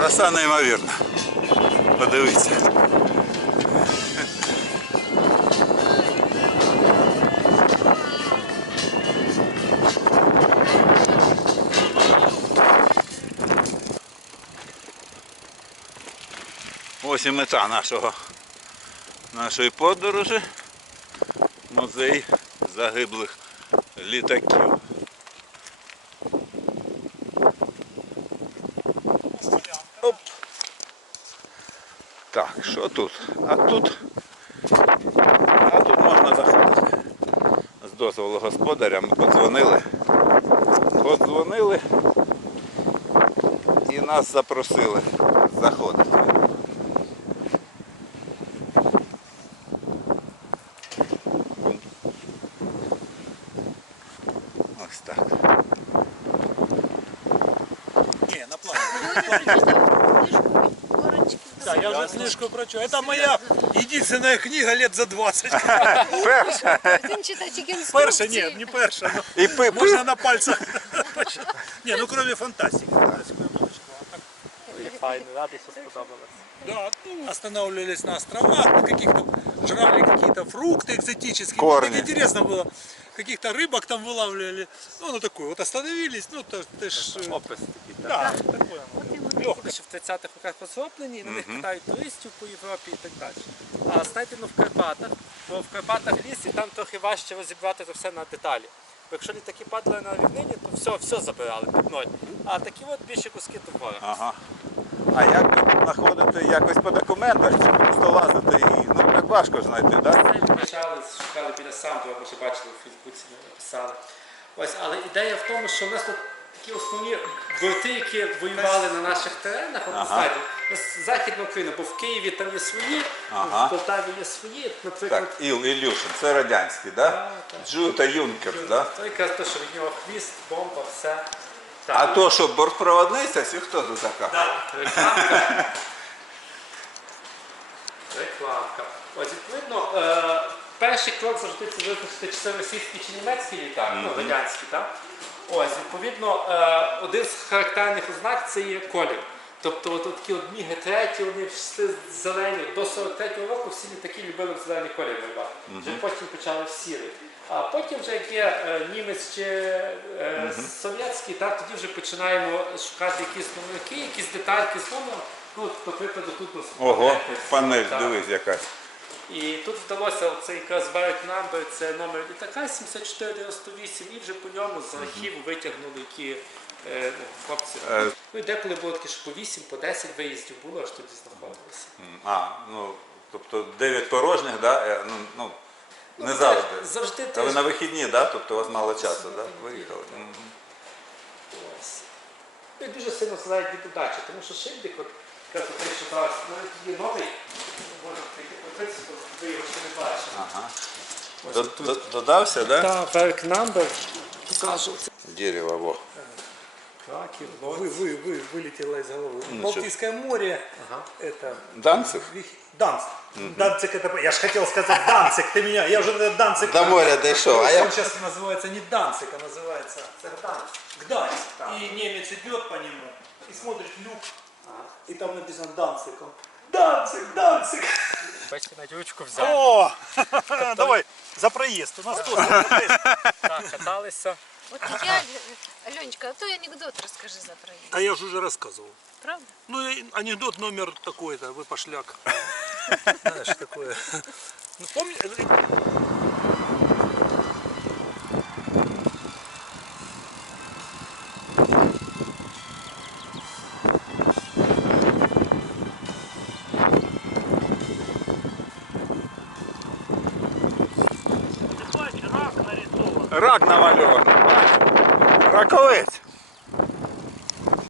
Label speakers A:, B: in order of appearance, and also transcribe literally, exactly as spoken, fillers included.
A: Краса неймовірна. Подивіться. Ось і мета нашого, нашої подорожі. Музей загиблих літаків. Оп. Так, що тут? А тут, а тут можна заходити. З дозволу господаря ми подзвонили. Подзвонили і нас запросили заходити. Ось так.
B: Не, на плане. Да, я уже книжку прочел. Это моя единственная книга лет за двадцать.
A: Перша.
C: Він читає тільки
B: Перша,
C: інструкції.
B: нет, не перша. но
A: І пи-
B: Можно на пальцах. Не, ну кроме фантастики. Фантастику я много читал. А так,
D: Файно, ради, що сподобалось.
B: да, ну, останавливались на островах, на каких-то, жрали какие-то фрукты экзотические.
A: Корни.
B: Мне так интересно было. Каких-то рыбок там вылавливали. Ну, ну такое, вот остановились, ну, то, ты ж... э,
D: Опис такий, так.
B: Да, такое. Легкое.
D: Ще в тридцятих роках розроблені, і на них катають туристів по Європі і так далі. А знайдено в Карпатах, бо в Карпатах ліс і там трохи важче розібрати це все на деталі. Бо якщо літаки падали на рівнині, то все, все забирали під ноль. А такі от більші куски то в горах.
A: Ага. А як тут знаходити якось по документах чи просто лазити і ну так важко ж знайти, так? Да?
D: Почали, шукали біля Самбу, може бачили у Фейсбуці, ми написали. Ось, але ідея в тому, що в нас тут такі основні борти, які воювали на наших теренах, от
A: Ага.
D: знаєте, у нас Західна Україна, бо в Києві там є свої,
A: Ага.
D: в Полтаві є свої, наприклад.
A: Так, Іл, Ілюшин, це радянський, так? Да? Джу та Юнкер, так? Да?
D: Це якраз те, що від нього хвіст, бомба, все.
A: А то, що бортпроводниця, це хто тут така?
D: Так, рекламка. Рекламка. Ось, відповідно, е, перший крок завжди це визначити, чи це російський чи німецький літак, ну, радянський, так? Ось, відповідно, е, один з характерних ознак це є колір. Тобто от, от такі от міги треті, вони всі зелені. До сорок третього року всі літаки любили в зелений колір малювати. Вже потім почали в сірий. А потім вже як є е, німець чи е, совєтський, так, тоді вже починаємо шукати якісь номерки, якісь детальки з номером. Ну, от, по прикладу, тут у нас
A: Ого,
D: панелька,
A: панель,
D: так.
A: дивись якась.
D: І тут вдалося, це якраз Variant Number, це номер літака сімдесят чотири дев'яносто вісім, і вже по ньому з архіву витягнули, які е, ну, хлопці.
A: Е.
D: Ну і деколи було таке, що по вісім, по десять виїздів було, аж тоді знаходилися.
A: А, ну, тобто дев'ять порожніх, да? Е, ну, ну, не завжди.
D: Завжди
A: Та ви
D: теж.
A: на вихідні, да? Тобто у вас мало часу, да? Виїхали. Мгм.
D: Ось. Ну, і дуже сильно залежить від удачі, тому що Шильдик, от, якраз те, що зараз, навіть є новий, може прийти по принципу, ви його ще не бачили.
A: Ага. Д- д- Додався, да?
D: Так, Variant Number, покажу.
A: Дерево, во.
D: Краків,
B: Вы, вы, вы, вылетело из головы.
A: Ну,
B: Балтийское море,
D: Ага.
B: это...
A: Данцев?
B: Вих- Данцик. Данцик это... Я же хотел сказать Данцик, ты меня... Я уже этот Данцик...
A: До моря дійшов, а я...
B: Он сейчас называется не Данцик, а называется Гданьск. Гданьск. И немец идет по нему и смотрит люк, и там написано Данцик. Он, Данцик, Данцик.
D: Бачите, навіть ручку взяв.
B: О, давай, за проезд. У нас тоже за проезд.
D: Так, каталися.
C: От я, Ленечка, а то анекдот расскажи за проезд.
B: А я же уже рассказывал.
C: Правда?
B: Ну, и анекдот номер такой-то, вы пошляк. Знаешь, такое. Ну, помните? Рак нарисован.
A: Рак намальований. Раковець.